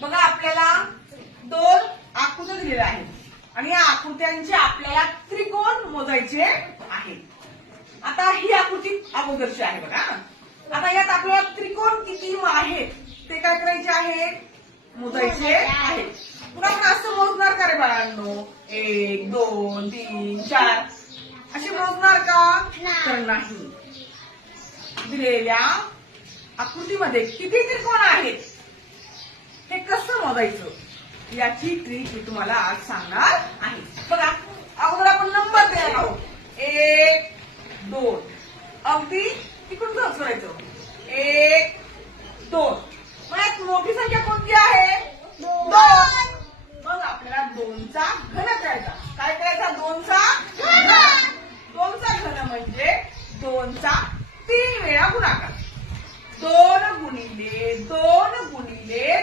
बघा आपल्याला दोन आकृत्या दिलेल्या आहेत आणि या आकृत्यांचे आपल्याला त्रिकोण मोजायचे आहेत। आता ही आकृती अगोदरची आहे बघा। आता यात आपल्याला त्रिकोण किती आहेत ते काय करायचे आहे, मोजायचे आहेत। पुन्हा आपण असं मोजणार का रे बाळांनो, 1 2 3 4 असे मोजणार का? तर नाही। दिलेल्या आकृतीमध्ये किती त्रिकोण आहेत हे कसं मोजायचं याची ट्रिक मी तुम्हाला आज सांगणार आहे। बघा अगोदर आपण नंबर देणार आहोत, 1 2 अगदी तिकडून करायचं 1 2। मग यात मोठी संख्या कोणती आहे? 2। मग आपल्याला 2 चा घन करायचा। काय करायचा? 2 चा घन। 2 चा घन म्हणजे 2 चा 3 वेळा गुणाकार। 2 गुणिले 2 गुणिले